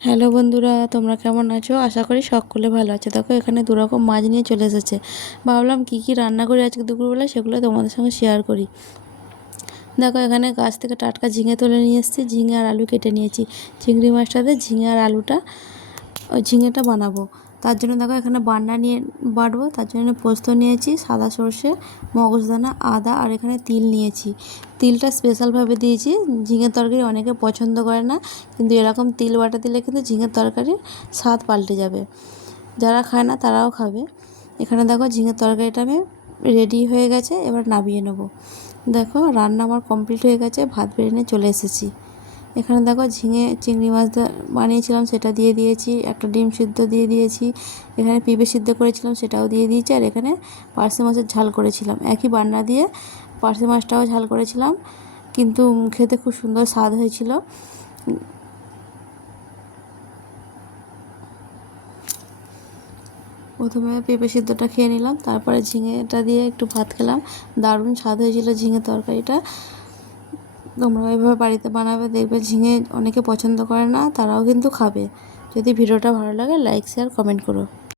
Hello বন্ধুরা, তোমরা কেমন আছো? আশা করি সকলে ভালো আছে। দেখো, এখানে দুরকম মাছ নিয়ে চলে এসেছে। ভাবলাম কি কি রান্না করি আজকে দুপুরবেলা, সেগুলো তোমাদের সঙ্গে শেয়ার করি। দেখো, এখানে গাছ থেকে টাটকা ঝিঙে তুলে নিয়ে এসেছি। ঝিঙে আর আলু কেটে নিয়েছি। চিংড়ি মাছটাতে ঝিঙে আর আলুটা, ওই ঝিঙেটা বানাবো। তার জন্য দেখো এখানে বান্না নিয়ে বাটবো, তার জন্য পোস্ত নিয়েছি, সাদা সর্ষে মগজদানা আদা আর এখানে তিল নিয়েছি। তিলটা স্পেশালভাবে দিয়েছি, ঝিঙের তরকারি অনেকে পছন্দ করে না, কিন্তু এরকম তিল বাটা দিলে কিন্তু ঝিঙের তরকারির স্বাদ পাল্টে যাবে। যারা খায় না তারাও খাবে। এখানে দেখো ঝিঙের তরকারিটা আমি রেডি হয়ে গেছে, এবার নামিয়ে নেব। দেখো রান্না আমার কমপ্লিট হয়ে গেছে, ভাত বেড়ে নিয়ে চলে এসেছি। এখানে দেখো ঝিঙে চিংড়ি মাছ বানিয়েছিলাম, সেটা দিয়ে দিয়েছি। একটা ডিম সিদ্ধ দিয়ে দিয়েছি। এখানে পিঁপে সিদ্ধ করেছিলাম, সেটাও দিয়ে দিয়েছি। আর এখানে পার্শে মাছের ঝাল করেছিলাম। একই বান্না দিয়ে পার্শে মাছটাও ঝাল করেছিলাম, কিন্তু খেতে খুব সুন্দর স্বাদ হয়েছিল। প্রথমে পেঁপে সিদ্ধটা খেয়ে নিলাম, তারপরে ঝিঙেটা দিয়ে একটু ভাত খেলাম। দারুণ স্বাদ হয়েছিল ঝিঙে তরকারিটা। তোমরা এভাবে বাড়িতে বানাবে, দেখবে ঝিঙে অনেকে পছন্দ করে না, তারাও কিন্তু খাবে। যদি ভিডিওটা ভালো লাগে লাইক শেয়ার কমেন্ট করো।